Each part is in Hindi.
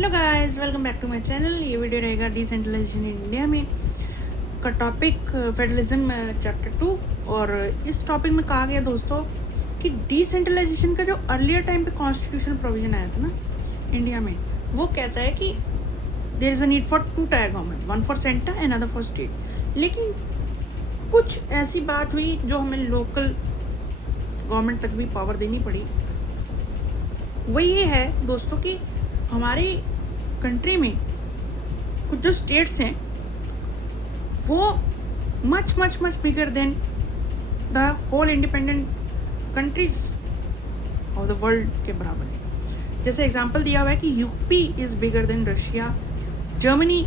Hello guys, welcome back to my channel. ये वीडियो रहेगा डिसेंट्रलाइजेशन इन इंडिया में का टॉपिक फेडरलिज्म चैप्टर 2। और इस टॉपिक में कहा गया दोस्तों कि डिसेंट्रलाइजेशन का जो अर्लियर टाइम पे कॉन्स्टिट्यूशनल प्रोविजन आया था ना इंडिया में, वो कहता है कि there is a need for two tier government, one for centre and other for state. लेकिन कुछ ऐसी बात हुई जो हमें लोकल गवर्नमेंट तक भी पावर देनी पड़ी। वो ये है दोस्तों कि हमारी कंट्री में कुछ जो स्टेट्स हैं वो much much much bigger than the whole independent countries of the world के बराबर है। जैसे एग्जांपल दिया हुआ है कि UP is bigger than Russia, Germany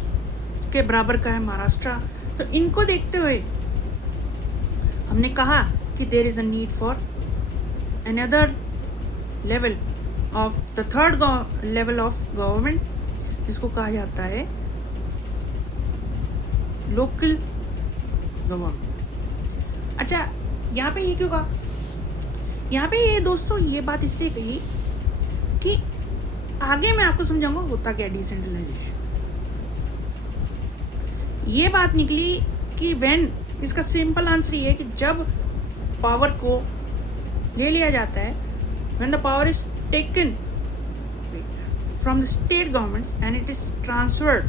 के बराबर का है महाराष्ट्र। तो इनको देखते हुए हमने कहा कि there is a need for another level of the third level of government, जिसको कहा जाता है लोकल गवर्नमेंट। अच्छा, यहाँ पे ये क्यों कहा? यहाँ पे ये दोस्तों ये बात इसलिए कही कि आगे मैं आपको समझाऊंगा होता क्या डिसेंट्रलाइजेशन। ये बात निकली कि व्हेन, इसका सिंपल आंसर ये है कि जब पावर को ले लिया जाता है, when the power is taken from the state governments and it is transferred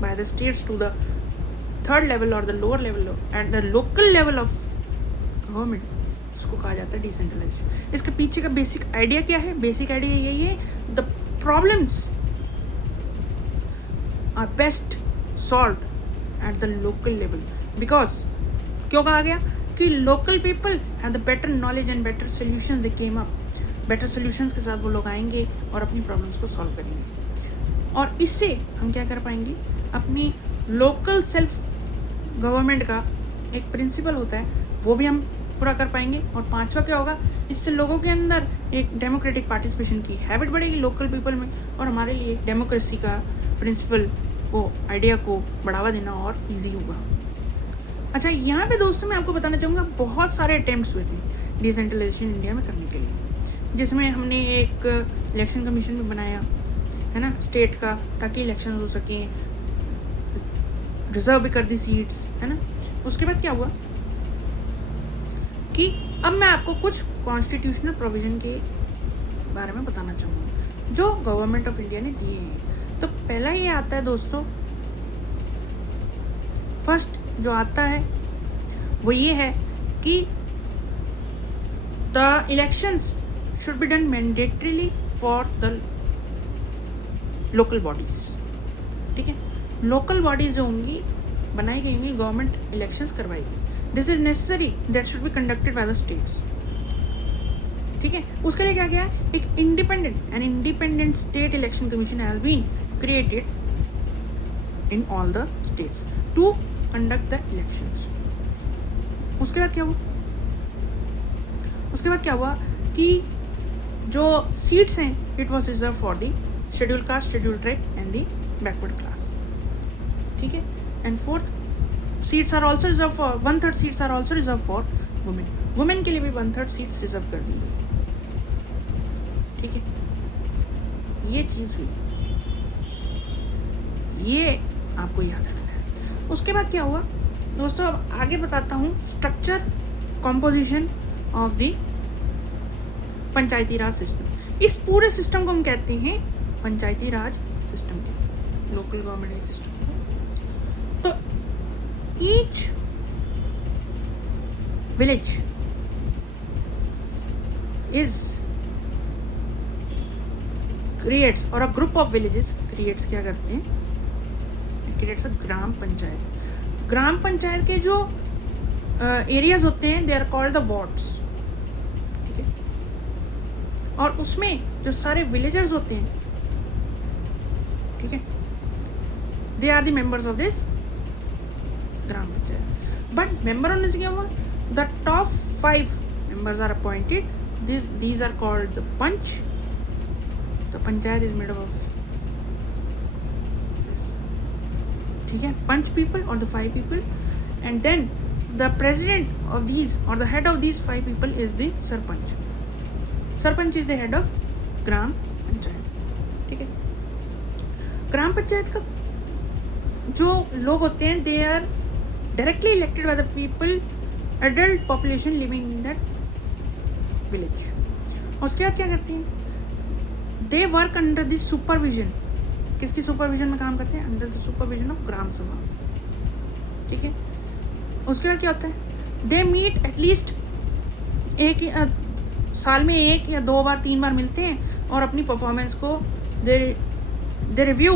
by the states to the third level or the lower level at the local level of government, इसको कहा जाता है डिसेंट्रलाइजेशन। इसके पीछे का बेसिक आइडिया क्या है? बेसिक आइडिया यही है, the problems are best solved at the local level. Because क्यों कहा गया कि local people have the better knowledge and better solution, they came up. Better solutions के साथ वो लोग आएंगे और अपनी प्रॉब्लम्स को सॉल्व करेंगे, और इससे हम क्या कर पाएंगे, अपनी लोकल सेल्फ गवर्नमेंट का एक प्रिंसिपल होता है वो भी हम पूरा कर पाएंगे। और पांचवा क्या होगा, इससे लोगों के अंदर एक डेमोक्रेटिक पार्टिसिपेशन की हैबिट बढ़ेगी लोकल पीपल में, और हमारे लिए डेमोक्रेसी का प्रिंसिपल को, आइडिया को बढ़ावा देना और ईजी होगा। अच्छा, यहाँ पे दोस्तों मैं आपको बताना चाहूँगा बहुत सारे अटेम्प्ट्स हुए थे डिसेंट्रलाइजेशन इंडिया में करने के लिए, जिसमें हमने एक इलेक्शन कमीशन भी बनाया है ना स्टेट का, ताकि इलेक्शन हो सकें, रिजर्व भी कर दी सीट्स, है ना। उसके बाद क्या हुआ कि अब मैं आपको कुछ कॉन्स्टिट्यूशनल प्रोविजन के बारे में बताना चाहूँगा जो गवर्नमेंट ऑफ इंडिया ने दिए हैं। तो पहला ये आता है दोस्तों, फर्स्ट जो आता है वो ये है कि the elections should be done mandatorily for the local bodies। ठीक है, लोकल बॉडीज जो होंगी बनाई गई होंगी, गवर्नमेंट इलेक्शंस करवाएगी। This is necessary that should be conducted by the states. ठीक है, उसके लिए क्या किया है, एक independent state election commission has been created in all the states to conduct the elections. उसके बाद क्या हुआ कि जो सीट्स हैं it was reserve for the schedule caste, schedule tribe and the backward class. ठीक है, and fourth seats are also reserve for, 1/3 seats are also reserve for women. Women के लिए भी 1/3 सीट्स रिजर्व कर दी गई। ठीक है, ये चीज़ हुई, ये आपको याद रखना है। उसके बाद क्या हुआ दोस्तों, अब आगे बताता हूँ structure, composition of the panchayati raj system. इस पूरे सिस्टम को हम कहते हैं panchayati raj system, local government system. तो ईच विलेज इज क्रिएट्स, और a group of villages creates क्या करते हैं, क्रिएट्स अ ग्राम पंचायत। ग्राम पंचायत के जो एरियाज होते हैं they are called the wards. और उसमें जो सारे विलेजर्स होते हैं, ठीक है, they are the members of this gram panchayat. But member होने से क्या हुआ, the top 5 members are appointed, these are called the panch. The panchayat is made of, ठीक है, panch people or the 5 people, and then the president of these or the head of these 5 people is the sarpanch. Sarpanch is the head of gram panchayat. ठीक है, ग्राम पंचायत का जो लोग होते हैं they are directly elected by the people, adult population living in that village. और उसके बाद क्या करते हैं, they work under the supervision. किसकी सुपरविजन में काम करते हैं? Under the supervision of gram सभा। ठीक है, उसके बाद क्या होता है, दे मीट एटलीस्ट साल में 1 या 2 बार 3 बार मिलते हैं और अपनी परफॉर्मेंस को they review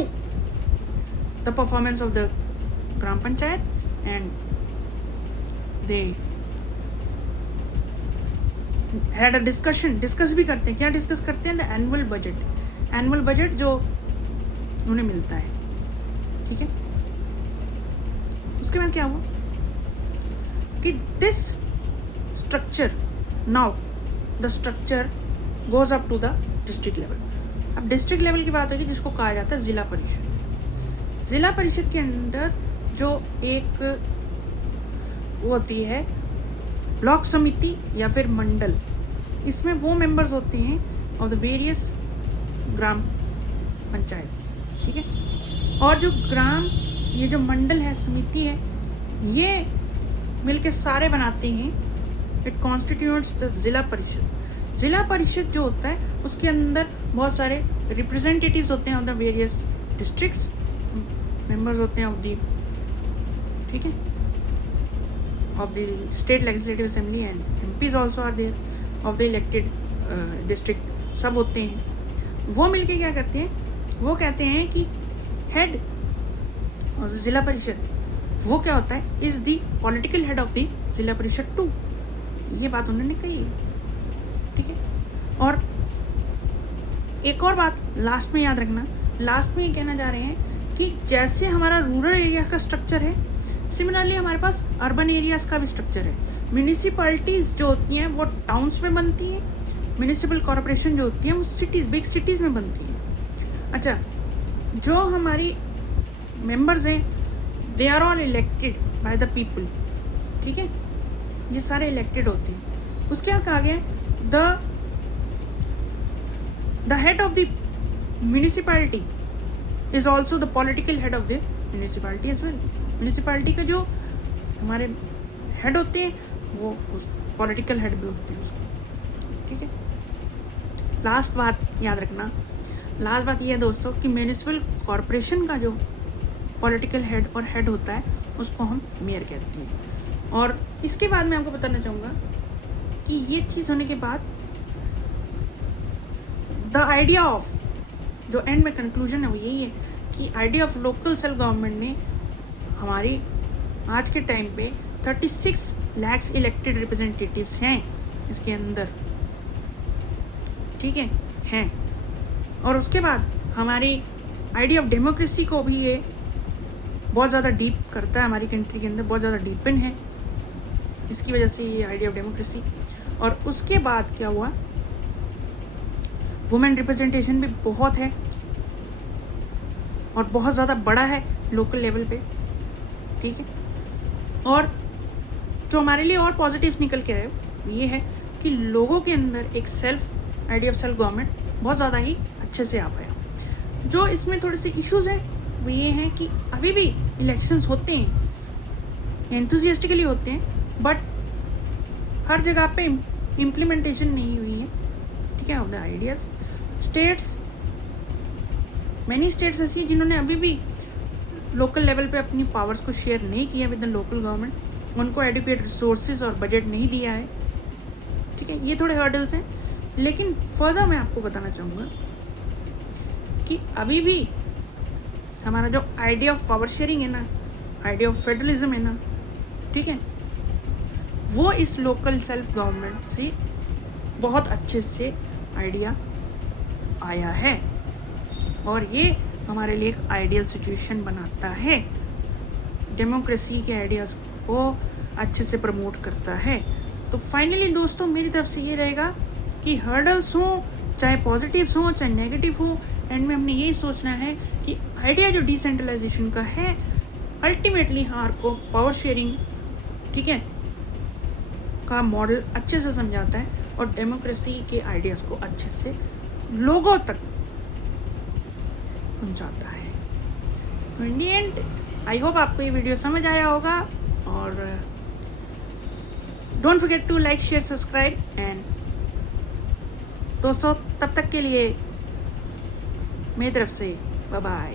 the performance of the gram panchayat and they had a discuss भी करते हैं। क्या डिस्कस करते हैं? द एनुअल बजट जो उन्हें मिलता है। ठीक है, उसके बाद क्या हुआ कि this structure now the structure goes up to the district level. अब डिस्ट्रिक्ट लेवल की बात होगी जिसको कहा जाता है जिला परिषद। जिला परिषद के अंदर जो एक वो होती है ब्लॉक समिति या फिर मंडल, इसमें वो मेंबर्स होते हैं ऑफ द वेरियस ग्राम पंचायत। ठीक है, और जो ये जो मंडल है, समिति है, ये मिलके सारे बनाते हैं, इट कॉन्स्टिट्यूट्स द जिला परिषद। जिला परिषद जो होता है उसके अंदर बहुत सारे रिप्रेजेंटेटिव्स होते हैं of the various districts, members होते हैं ऑफ द, ठीक है, of the state legislative assembly and MPs also are there of the elected district, सब होते हैं। वो मिलके क्या करते हैं, वो कहते हैं कि हेड और जिला परिषद वो क्या होता है, is the political head of the जिला परिषद 2। ये बात उन्होंने कही। ठीक है, और एक और बात लास्ट में याद रखना, लास्ट में ये कहना चाह रहे हैं कि जैसे हमारा रूरल एरिया का स्ट्रक्चर है, सिमिलरली हमारे पास अर्बन एरियाज का भी स्ट्रक्चर है। म्यूनिसिपैलिटीज़ जो होती हैं वो टाउन्स में बनती हैं, म्यूनिसिपल कॉरपोरेशन जो होती हैं वो सिटीज़, बिग सिटीज़ में बनती हैं। अच्छा, जो हमारी मेंबर्स हैं they are all elected by the people. ठीक है, ये सारे इलेक्टेड होते हैं। उसके बाद कहा गया the head of the municipality is also the political head of the municipality as well. Municipality का जो हमारे हेड होते हैं वो उस पॉलिटिकल हेड भी होते हैं उसको। ठीक है, लास्ट बात याद रखना, लास्ट बात ये है दोस्तों कि म्यूनिसिपल कॉरपोरेशन का जो पॉलिटिकल हेड और हेड होता है उसको हम मेयर कहते हैं। और इसके बाद मैं आपको बताना चाहूँगा कि ये चीज़ होने के बाद द आइडिया ऑफ, जो एंड में कंक्लूजन है वो यही है कि idea of local self government ने हमारी आज के टाइम पे 36 लाख इलेक्टेड रिप्रेजेंटेटिव्स हैं इसके अंदर। ठीक है, हैं। और उसके बाद हमारी आइडिया ऑफ डेमोक्रेसी को भी ये बहुत ज़्यादा डीप करता है, हमारी कंट्री के अंदर बहुत ज़्यादा डीपन है इसकी वजह से ये आइडिया ऑफ डेमोक्रेसी। और उसके बाद क्या हुआ, वुमेन रिप्रेजेंटेशन भी बहुत है और बहुत ज़्यादा बड़ा है लोकल लेवल पे। ठीक है, और जो हमारे लिए और पॉजिटिव्स निकल के आए ये है कि लोगों के अंदर एक आइडिया ऑफ सेल्फ गवर्नमेंट बहुत ज़्यादा ही अच्छे से आ पाया। जो इसमें थोड़े से इश्यूज़ हैं वो ये हैं कि अभी भी इलेक्शंस होते हैं, एंथुसियास्टिकली होते हैं, बट हर जगह पे इम्प्लीमेंटेशन नहीं हुई है। ठीक है, of the ideas. Many states ऐसी हैं जिन्होंने अभी भी लोकल लेवल पे अपनी पावर्स को शेयर नहीं किया विद द लोकल गवर्नमेंट, उनको एडुकेट रिसोर्सेज और बजट नहीं दिया है। ठीक है, ये थोड़े हर्डल्स हैं, लेकिन फर्दर मैं आपको बताना चाहूँगा कि अभी भी हमारा जो आइडिया ऑफ पावर शेयरिंग है ना, आइडिया ऑफ फेडरलिज्म है ना, ठीक है, वो इस लोकल सेल्फ गवर्नमेंट से बहुत अच्छे से आइडिया आया है और ये हमारे लिए एक आइडियल सिचुएशन बनाता है, डेमोक्रेसी के आइडियाज़ को अच्छे से प्रमोट करता है। तो फाइनली दोस्तों मेरी तरफ से ये रहेगा कि हर्डल्स हों, चाहे पॉजिटिव्स हों चाहे नेगेटिव हों, एंड में हमने यही सोचना है कि आइडिया जो डिसेंट्रलाइजेशन का है अल्टीमेटली हमारे को पावर शेयरिंग, ठीक है, का मॉडल अच्छे से समझाता है और डेमोक्रेसी के आइडियाज़ को अच्छे से लोगों तक पहुंचाता है। इन दी एंड आई होप आपको ये वीडियो समझ आया होगा, और don't forget to like share subscribe and दोस्तों तब तक के लिए मेरी तरफ से बाय बाय।